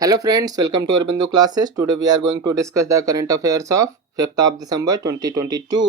Hello friends, welcome to Aurobindo classes. Today we are going to discuss the current affairs of 5th of December 2022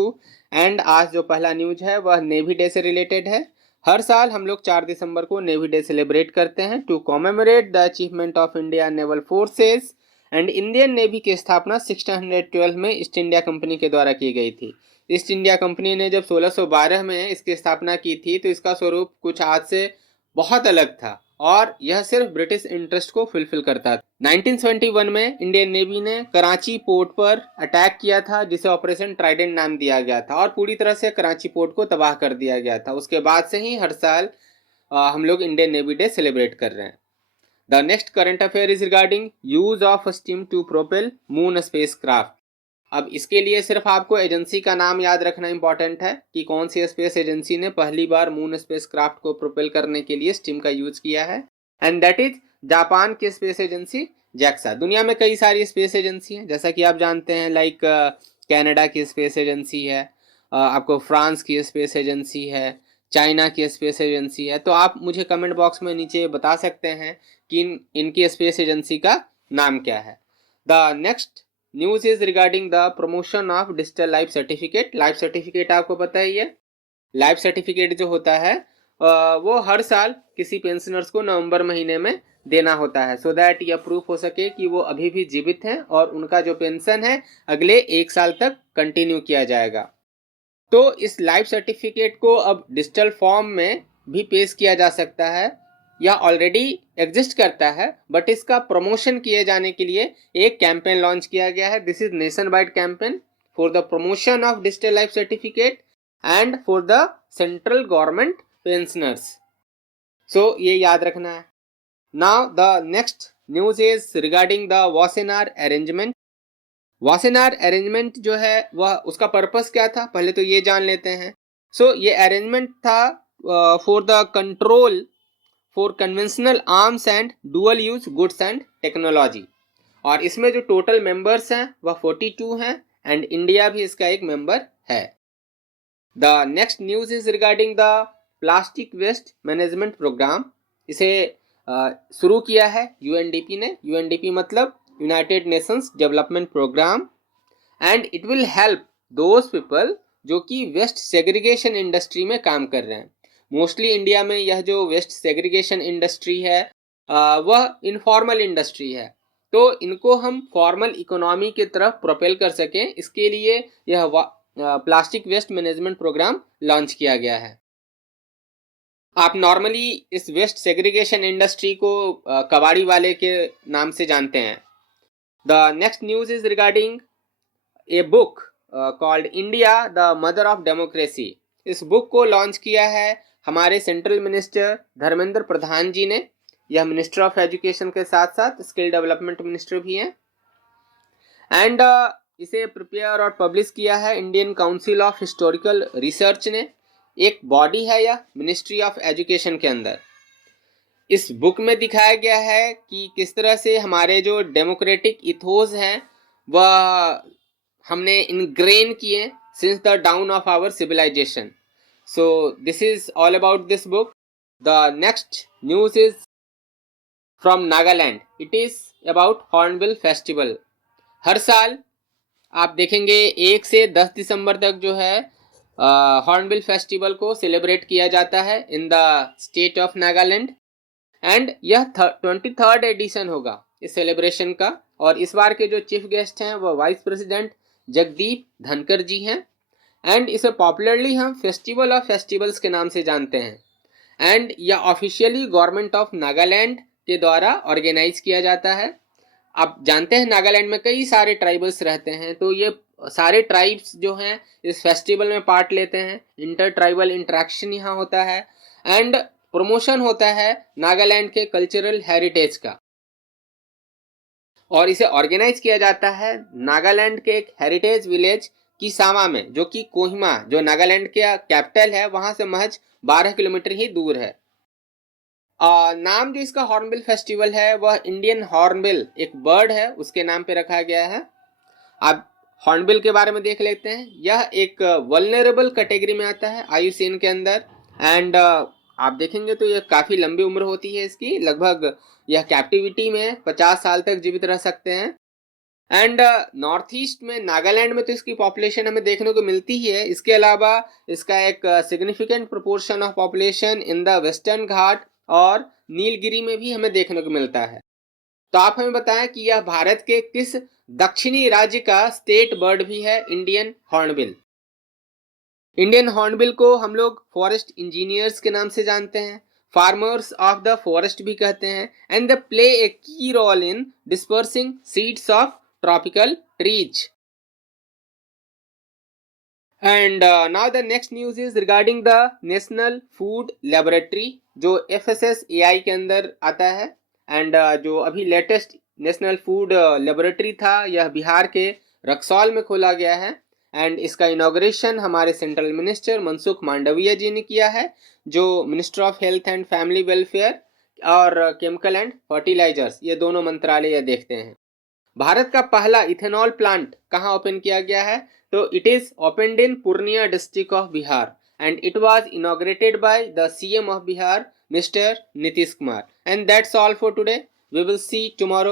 and आज जो पहला news है वह navy day से related है। हर साल हम लोग 4 दिसंबर को नेवी डे सेलिब्रेट करते हैं to commemorate the achievement of India naval forces and Indian navy की स्थापना 1612 में ईस्ट इंडिया कंपनी के द्वारा की गई थी। ईस्ट इंडिया कंपनी ने जब 1612 में इसकी स्थापना की थी तो इसका स्वरूप कुछ आज से बहुत अलग था और यह सिर्फ ब्रिटिश इंटरेस्ट को फुलफिल करता था। 1971 में इंडियन नेवी ने कराची पोर्ट पर अटैक किया था जिसे ऑपरेशन ट्राइडेंट नाम दिया गया था और पूरी तरह से कराची पोर्ट को तबाह कर दिया गया था। उसके बाद से ही हर साल हम लोग इंडियन नेवी डे सेलिब्रेट कर रहे हैं। The next current affair is regarding use of steam to propel moon spacecraft. अब इसके लिए सिर्फ आपको एजेंसी का नाम याद रखना इंपॉर्टेंट है कि कौन सी स्पेस एजेंसी ने पहली बार मून स्पेसक्राफ्ट को प्रोपेल करने के लिए स्टीम का यूज किया है, एंड दैट इज जापान की स्पेस एजेंसी जैक्सा। दुनिया में कई सारी स्पेस एजेंसी हैं जैसा कि आप जानते हैं, लाइक कनाडा की स्पेस एजेंसी है, आपको फ्रांस की स्पेस एजेंसी है, चाइना की स्पेस एजेंसी है। तो आप मुझे कमेंट बॉक्स में नीचे बता सकते हैं कि इनकी स्पेस एजेंसी का नाम क्या है। The next news is regarding the promotion of digital life certificate. Life certificate आपको पता ही है, लाइफ सर्टिफिकेट जो होता है वो हर साल किसी पेंशनर्स को नवंबर महीने में देना होता है सो दैट यह प्रूफ हो सके कि वो अभी भी जीवित हैं और उनका जो पेंशन है अगले 1 साल तक कंटिन्यू किया जाएगा। तो इस लाइफ सर्टिफिकेट को अब डिजिटल फॉर्म में भी पेश किया जा सकता है, यह ऑलरेडी एग्जिस्ट करता है, बट इसका प्रमोशन किए जाने के लिए एक कैंपेन लॉन्च किया गया है। This is nation wide campaign for the promotion of digital life certificate and for the central government pensioners. So ये याद रखना है। Now the next news is regarding the Wassenaar arrangement. Wassenaar arrangement जो है वह उसका पर्पस क्या था, पहले तो ये जान लेते हैं। सो ये अरेंजमेंट था for the control for conventional arms and dual use goods and technology, और इसमें जो टोटल मेंबर्स हैं वह 42 हैं एंड इंडिया भी इसका एक मेंबर है। The next news is regarding the plastic waste management programme. इसे शुरू किया है यूएनडीपी ने। यूएनडीपी मतलब United Nations Development Programme, and it will help those people जो कि वेस्ट सेग्रीगेशन इंडस्ट्री में काम कर रहे हैं। मोस्टली इंडिया में यह जो वेस्ट सेग्रीगेशन इंडस्ट्री है वह इनफॉर्मल इंडस्ट्री है, तो इनको हम फॉर्मल इकोनॉमी की तरफ प्रोपेल कर सकें, इसके लिए यह plastic waste management programme launch किया गया है। आप नॉर्मली इस वेस्ट सेग्रीगेशन इंडस्ट्री को कबाड़ी वाले के नाम से जानते हैं। The next news is regarding a book called India the mother of democracy. इस बुक को लॉन्च किया है हमारे सेंट्रल मिनिस्टर धर्मेंद्र प्रधान जी ने। यह मिनिस्टर ऑफ एजुकेशन के साथ साथ स्किल डेवलपमेंट मिनिस्टर भी हैं, एंड इसे प्रिपेयर और पब्लिश किया है Indian council of historical research ने। एक बॉडी है यह मिनिस्ट्री ऑफ एजुकेशन के अंदर। इस बुक में दिखाया गया है कि किस तरह से हमारे जो डेमोक्रेटिक इथोस हैं वह हमने इनग्रेन किए since the dawn of our civilisation. So this is all about this book. The next news is from Nagaland. It is about Hornbill Festival. हर साल आप देखेंगे 1 से 10 दिसंबर तक जो है हॉर्नबिल फेस्टिवल को सेलिब्रेट किया जाता है in the state of Nagaland, and यह 23rd एडिशन होगा इस सेलिब्रेशन का। और इस बार के जो चीफ गेस्ट हैं वह वाइस प्रेसिडेंट जगदीप धनकर जी हैं, एंड इसे पॉपुलरली हम फेस्टिवल ऑफ फेस्टिवल्स के नाम से जानते हैं, एंड यह ऑफिशियली गवर्नमेंट ऑफ नागालैंड के द्वारा ऑर्गेनाइज किया जाता है। आप जानते हैं नागालैंड में कई सारे ट्राइबल्स रहते हैं, तो ये सारे ट्राइब्स जो हैं इस फेस्टिवल में पार्ट लेते हैं। इंटर ट्राइबल इंटरेक्शन यहाँ होता है एंड प्रमोशन होता है नागालैंड के कल्चरल हेरिटेज का, और इसे ऑर्गेनाइज किया जाता है नागालैंड के एक हेरिटेज विलेज किसामा में, जो कि कोहिमा जो नागालैंड के कैपिटल है वहां से महज 12 किलोमीटर ही दूर है। नाम जो इसका हॉर्नबिल फेस्टिवल है वह इंडियन हॉर्नबिल एक बर्ड है उसके नाम पे रखा गया है। आप हॉर्नबिल के बारे में देख लेते हैं। यह एक वल्नरेबल कैटेगरी में आता है आयुसीन के अंदर, एंड आप देखेंगे तो यह काफ़ी लंबी उम्र होती है इसकी, लगभग यह कैप्टिविटी में 50 साल तक जीवित रह सकते हैं। एंड नॉर्थ ईस्ट में नागालैंड में तो इसकी पॉपुलेशन हमें देखने को मिलती ही है। इसके अलावा इसका एक significant proportion of population in the western Ghat और नीलगिरी में भी हमें देखने को मिलता है। तो आप हमें बताएं कि यह भारत के किस दक्षिणी राज्य का स्टेट बर्ड भी है इंडियन हॉर्नबिल। इंडियन हॉर्नबिल को हम लोग फॉरेस्ट इंजीनियर्स के नाम से जानते हैं, फार्मर्स ऑफ द फॉरेस्ट भी कहते हैं, and they play a key role in dispersing seeds of tropical trees. And now the next news is regarding the national food laboratory जो FSSAI के अंदर आता है। एंड जो अभी लेटेस्ट नेशनल फूड लेबोरेटरी था यह बिहार के रक्सौल में खोला गया है। एंड इसका इनॉग्रेशन हमारे सेंट्रल मिनिस्टर मनसुख मांडविया जी ने किया है, जो minister of health and family welfare और केमिकल एंड फर्टिलाइजर्स ये दोनों मंत्रालय देखते हैं। भारत का पहला इथेनॉल प्लांट कहाँ ओपन किया गया है? तो it is opened in Purnia district of Bihar and it was inaugurated by the CM of Bihar mister Nitish Kumar. And that's all for today. We will see tomorrow.